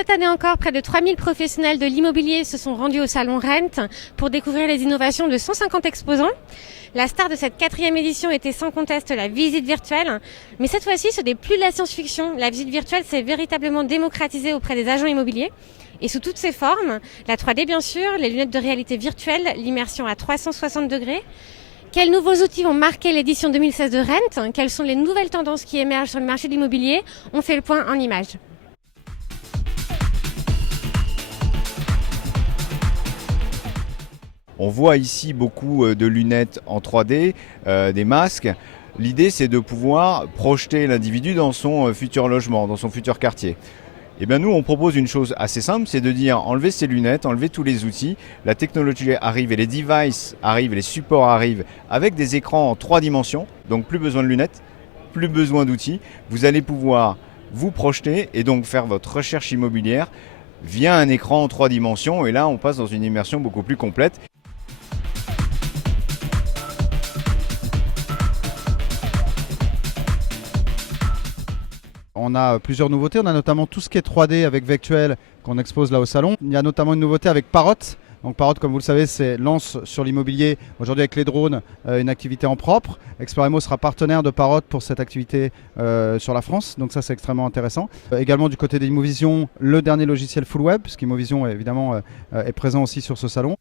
Cette année encore, près de 3000 professionnels de l'immobilier se sont rendus au salon Rent pour découvrir les innovations de 150 exposants. La star de cette 4e édition était sans conteste la visite virtuelle. Mais cette fois-ci, ce n'est plus de la science-fiction. La visite virtuelle s'est véritablement démocratisée auprès des agents immobiliers. Et sous toutes ses formes, la 3D bien sûr, les lunettes de réalité virtuelle, l'immersion à 360 degrés. Quels nouveaux outils vont marquer l'édition 2016 de Rent? Quelles sont les nouvelles tendances qui émergent sur le marché de l'immobilier? On fait le point en images. On voit ici beaucoup de lunettes en 3D, des masques. L'idée, c'est de pouvoir projeter l'individu dans son futur logement, dans son futur quartier. Et bien nous, on propose une chose assez simple, c'est de dire enlevez ces lunettes, enlevez tous les outils, la technologie arrive et les devices arrivent, les supports arrivent avec des écrans en 3 dimensions, donc plus besoin de lunettes, plus besoin d'outils. Vous allez pouvoir vous projeter et donc faire votre recherche immobilière via un écran en 3 dimensions et là, on passe dans une immersion beaucoup plus complète. On a plusieurs nouveautés, on a notamment tout ce qui est 3D avec Vectuel qu'on expose là au salon. Il y a notamment une nouveauté avec Parrot. Donc Parrot, comme vous le savez, c'est lance sur l'immobilier. Aujourd'hui avec les drones, une activité en propre. Exploremo sera partenaire de Parrot pour cette activité sur la France. Donc ça, c'est extrêmement intéressant. Également du côté d'Imovision, le dernier logiciel full web, puisque Imovision évidemment est présent aussi sur ce salon.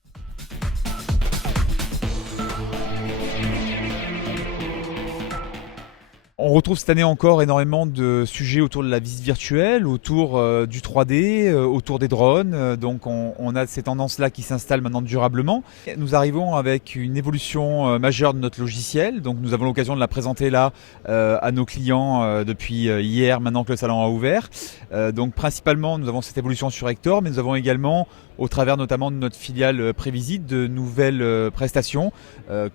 On retrouve cette année encore énormément de sujets autour de la visite virtuelle, autour du 3D, autour des drones. Donc on a ces tendances-là qui s'installent maintenant durablement. Nous arrivons avec une évolution majeure de notre logiciel. Donc nous avons l'occasion de la présenter là à nos clients depuis hier, maintenant que le salon a ouvert. Donc principalement, nous avons cette évolution sur Hector, mais nous avons également, au travers notamment de notre filiale Prévisite, de nouvelles prestations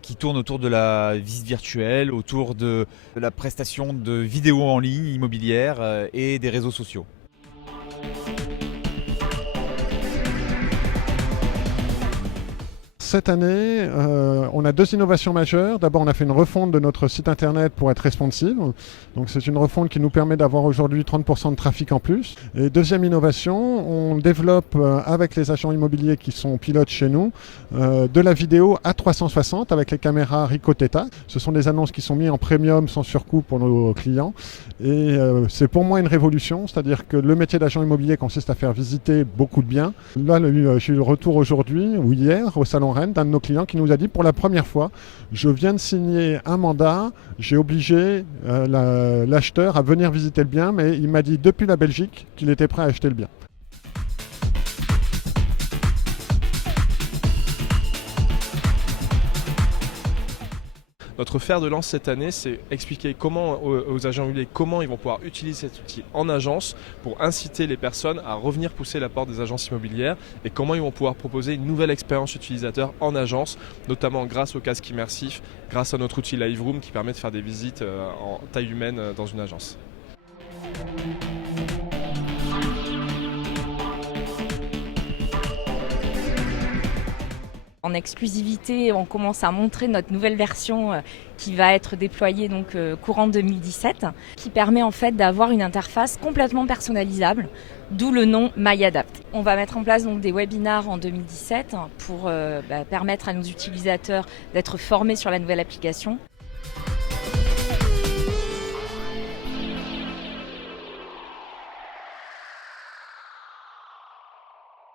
qui tournent autour de la visite virtuelle, autour de la prestation de vidéos en ligne immobilière et des réseaux sociaux. Cette année, on a 2 innovations majeures. D'abord, on a fait une refonte de notre site internet pour être responsive. Donc, c'est une refonte qui nous permet d'avoir aujourd'hui 30% de trafic en plus. Et deuxième innovation, on développe avec les agents immobiliers qui sont pilotes chez nous de la vidéo à 360 avec les caméras Ricoh Theta. Ce sont des annonces qui sont mises en premium sans surcoût pour nos clients. Et c'est pour moi une révolution, c'est-à-dire que le métier d'agent immobilier consiste à faire visiter beaucoup de biens. Là, j'ai eu le retour aujourd'hui ou hier au salon Rennes d'un de nos clients qui nous a dit pour la première fois, je viens de signer un mandat, j'ai obligé l'acheteur à venir visiter le bien, mais il m'a dit depuis la Belgique qu'il était prêt à acheter le bien. Notre fer de lance cette année, c'est expliquer comment aux agents immobiliers comment ils vont pouvoir utiliser cet outil en agence pour inciter les personnes à revenir pousser la porte des agences immobilières et comment ils vont pouvoir proposer une nouvelle expérience utilisateur en agence, notamment grâce au casque immersif, grâce à notre outil Live Room qui permet de faire des visites en taille humaine dans une agence. En exclusivité, on commence à montrer notre nouvelle version qui va être déployée donc courant 2017, qui permet en fait d'avoir une interface complètement personnalisable, d'où le nom MyAdapt. On va mettre en place donc des webinars en 2017 pour permettre à nos utilisateurs d'être formés sur la nouvelle application.